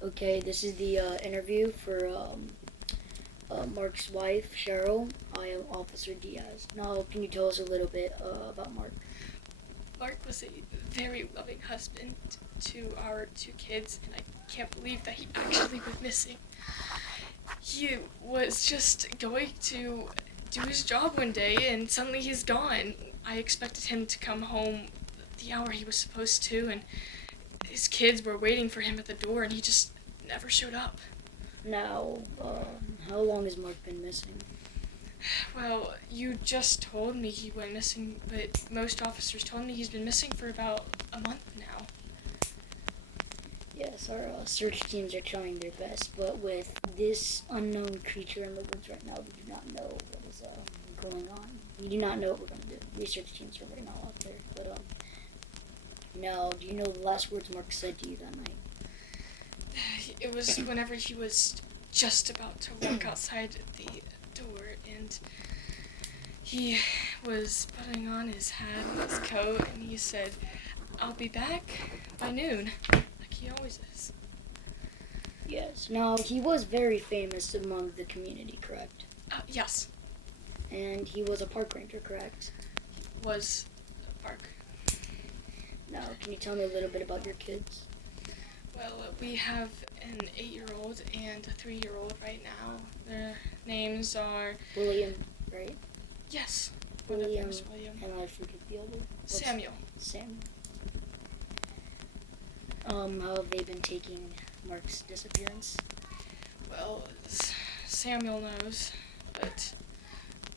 Okay, this is the interview for Mark's wife, Cheryl. I am Officer Diaz. Now, can you tell us a little bit about Mark? Mark was a very loving husband to our two kids, and I can't believe that he actually went missing. He was just going to do his job one day, and suddenly he's gone. I expected him to come home the hour he was supposed to, and his kids were waiting for him at the door, and he just never showed up. Now, how long has Mark been missing? Well, you just told me he went missing, but most officers told me he's been missing for about a month now. Yes, our search teams are trying their best, but with this unknown creature in the woods right now, we do not know what is going on. We do not know what we're going to do. Research teams are right now out there, but now, do you know the last words Mark said to you that night? It was whenever he was just about to walk outside the door, and he was putting on his hat and his coat, and he said, "I'll be back by noon," like he always is. Yes. Now, he was very famous among the community, correct? Yes, And he was a park ranger, correct? was Mark. Now, can you tell me a little bit about your kids? Well, we have an 8-year-old and a 3-year-old right now. Their names are William, right? yes. One of them William, is William. and I forget the other. Samuel. Samuel. How have they been taking Mark's disappearance? Well, Samuel knows, but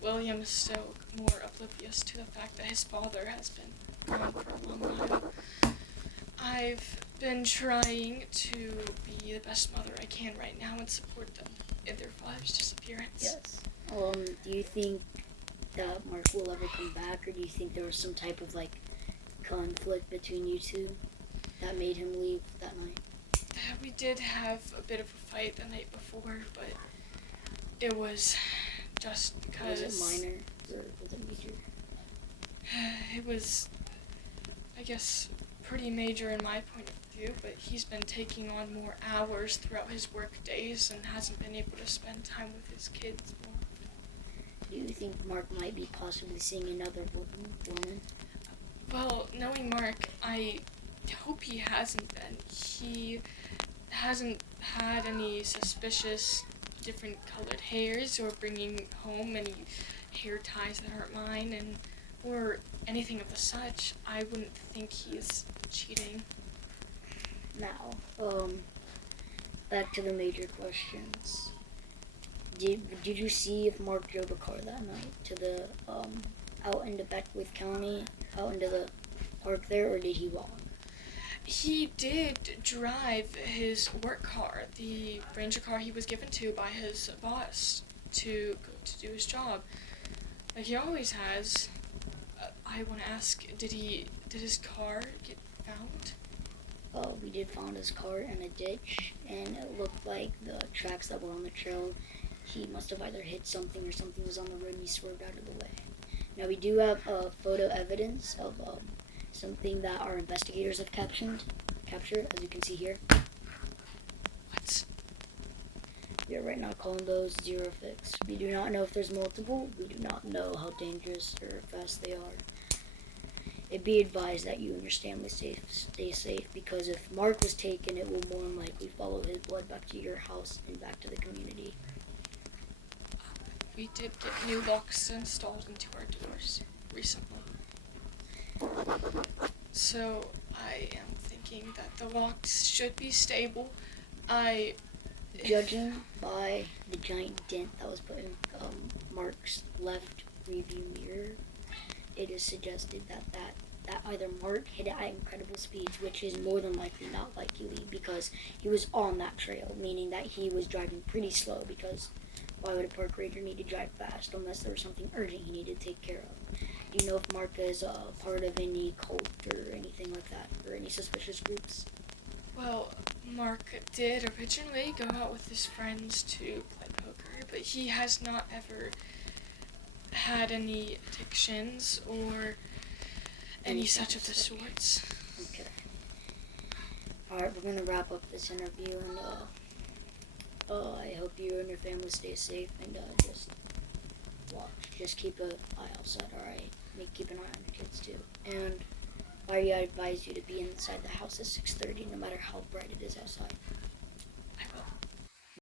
William is still more oblivious to the fact that his father has been gone for a long time. I've been trying to be the best mother I can right now and support them in their father's disappearance. Yes. Do you think that Mark will ever come back, or do you think there was some type of conflict between you two that made him leave that night? We did have a bit of a fight the night before, but it was just because... Was it minor, or was it major? It was, I guess, pretty major in my point of view, but he's been taking on more hours throughout his work days and hasn't been able to spend time with his kids more. Do you think Mark might be possibly seeing another woman? Well, knowing Mark, I hope he hasn't been. He hasn't had any suspicious different colored hairs or bringing home any hair ties that aren't mine and or anything of the such. I wouldn't think he's cheating. Now, back to the major questions. Did you see if Mark drove a car that night to the out into Beckwith County, out into the park there, or did he walk? He did drive his work car, the ranger car he was given to by his boss to do his job, like he always has. I want to ask, did his car get found? We did find his car in a ditch, and it looked like the tracks that were on the trail, he must have either hit something or something was on the road and he swerved out of the way. Now, we do have photo evidence of something that our investigators have captured, as you can see here. What? We are right now calling those zero fix. We do not know if there's multiple. We do not know how dangerous or fast they are. It be advised that you and your family stay safe, because if Mark was taken, it will more than likely follow his blood back to your house and back to the community. We did get new locks installed into our doors recently. So I am thinking that the locks should be stable. Judging by the giant dent that was put in Mark's left rearview mirror, it is suggested that either Mark hit it at incredible speeds, which is more than likely not likely because he was on that trail, meaning that he was driving pretty slow, because why would a park ranger need to drive fast unless there was something urgent he needed to take care of? Do you know if Mark is part of any cult or anything like that, or any suspicious groups? Well, Mark did originally go out with his friends to play poker, but he has not ever had any addictions or any such of the sorts. Okay. Alright, we're gonna wrap up this interview, and I hope you and your family stay safe, and just watch. Just keep an eye outside, alright? Keep an eye on your kids too. And I advise you to be inside the house at 6:30, no matter how bright it is outside.